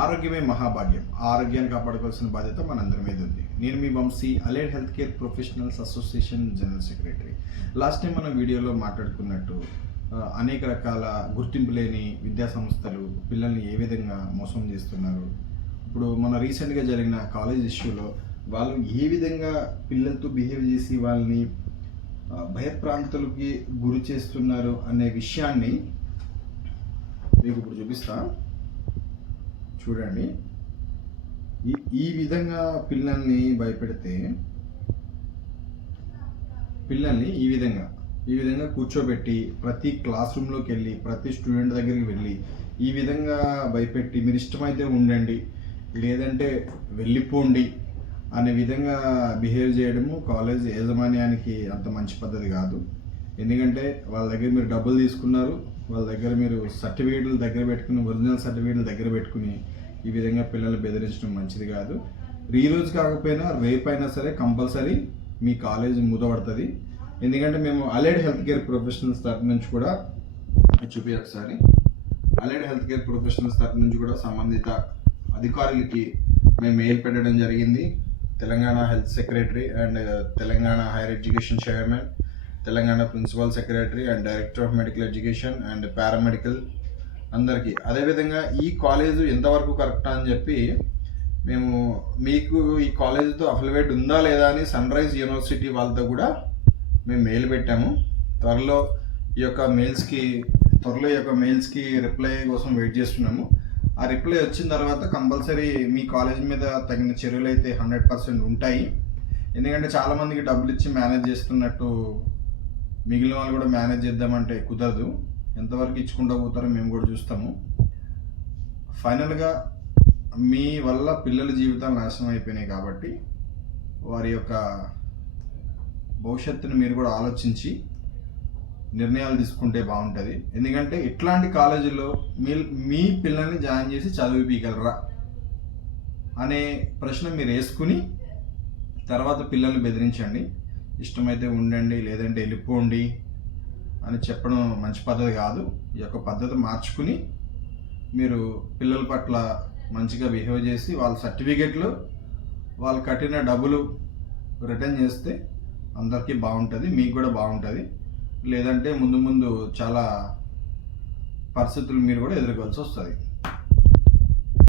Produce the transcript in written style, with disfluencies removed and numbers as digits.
ఆరోగ్యమే మహాభాగ్యం. ఆరోగ్యాన్ని కాపాడుకోవాల్సిన బాధ్యత మనందరి మీద ఉంది. నేను మీ Vamshi, allied health care professionals association general secretary. Last time మనం వీడియోలో మాట్లాడుకున్నట్టు అనేక రకాల గుర్తింపు లేని విద్యా సంస్థలు పిల్లల్ని ఏ విధంగా మోసం చేస్తున్నారు. ఇప్పుడు మన రీసెంట్గా జరిగిన కాలేజ్ ఇష్యూలో వాళ్ళు ఏ విధంగా పిల్లలతో బిహేవ్ చేసి వాళ్ళని భయప్రాంతులకి గురి చేస్తున్నారు అనే విషయాన్ని మీకు ఇప్పుడు చూపిస్తా. చూడండి, ఈ విధంగా పిల్లల్ని భయపెడితే పిల్లల్ని ఈ విధంగా కూర్చోబెట్టి ప్రతి క్లాస్ రూమ్లోకి వెళ్ళి ప్రతి స్టూడెంట్ దగ్గరికి వెళ్ళి ఈ విధంగా భయపెట్టి మీరు ఇష్టమైతే ఉండండి లేదంటే వెళ్ళిపోండి అనే విధంగా బిహేవ్ చేయడము కాలేజ్ యాజమాన్యానికి అంత మంచి పద్ధతి కాదు. ఎందుకంటే వాళ్ళ దగ్గర మీరు డబ్బులు తీసుకున్నారు, వాళ్ళ దగ్గర మీరు సర్టిఫికేట్లు దగ్గర పెట్టుకుని ఒరిజినల్ సర్టిఫికేట్లు దగ్గర పెట్టుకుని ఈ విధంగా పిల్లల్ని బెదిరించడం మంచిది కాదు. ఈ రోజు కాకపోయినా రేపైనా సరే కంపల్సరీ మీ కాలేజ్ మూతపడుతుంది. ఎందుకంటే మేము అలైడ్ హెల్త్ కేర్ ప్రొఫెషనల్స్ తరఫు నుంచి కూడా ఒకసారి అలైడ్ హెల్త్ కేర్ ప్రొఫెషనల్స్ తరఫు నుంచి కూడా సంబంధిత అధికారులకి మేము మెయిల్ పెట్టడం జరిగింది. Telangana health secretary and Telangana higher education chairman, Telangana principal secretary and director of medical education and paramedical అందరికీ. అదేవిధంగా ఈ కాలేజ్ ఎంతవరకు కరెక్టా అని చెప్పి మేము మీకు ఈ కాలేజ్తో అఫిలియేట్ ఉందా లేదా అని సన్ రైజ్ యూనివర్సిటీ వాళ్ళతో కూడా మేము మెయిల్ పెట్టాము. త్వరలో ఈ యొక్క మెయిల్స్కి రిప్లై కోసం వెయిట్ చేస్తున్నాము. ఆ రిప్లై వచ్చిన తర్వాత కంపల్సరీ మీ కాలేజ్ మీద తగిన చర్యలు అయితే 100% ఉంటాయి. ఎందుకంటే చాలామందికి డబ్బులు ఇచ్చి మేనేజ్ చేస్తున్నట్టు మిగిలిన వాళ్ళు కూడా మేనేజ్ చేద్దామంటే కుదరదు. ఎంతవరకు ఇచ్చుకుంటూ పోతారో మేము కూడా చూస్తాము. ఫైనల్గా మీ వల్ల పిల్లల జీవితాలు నాశనం అయిపోయినాయి కాబట్టి వారి యొక్క భవిష్యత్తును మీరు కూడా ఆలోచించి నిర్ణయాలు తీసుకుంటే బాగుంటుంది. ఎందుకంటే ఇట్లాంటి కాలేజీల్లో మీ పిల్లల్ని జాయిన్ చేసి చదివిపీగలరా అనే ప్రశ్న మీరు వేసుకుని తర్వాత పిల్లల్ని బెదిరించండి. ఇష్టమైతే ఉండండి లేదంటే వెళ్ళిపోండి అని చెప్పడం మంచి పద్ధతి కాదు. ఈ యొక్క పద్ధతి మార్చుకుని మీరు పిల్లల పట్ల మంచిగా బిహేవ్ చేసి వాళ్ళ సర్టిఫికేట్లు వాళ్ళు కట్టిన డబ్బులు రిటర్న్ చేస్తే అందరికీ బాగుంటుంది, మీకు కూడా బాగుంటుంది. లేదంటే ముందు చాలా పరిస్థితులు మీరు కూడా ఎదుర్కోవాల్సి వస్తుంది.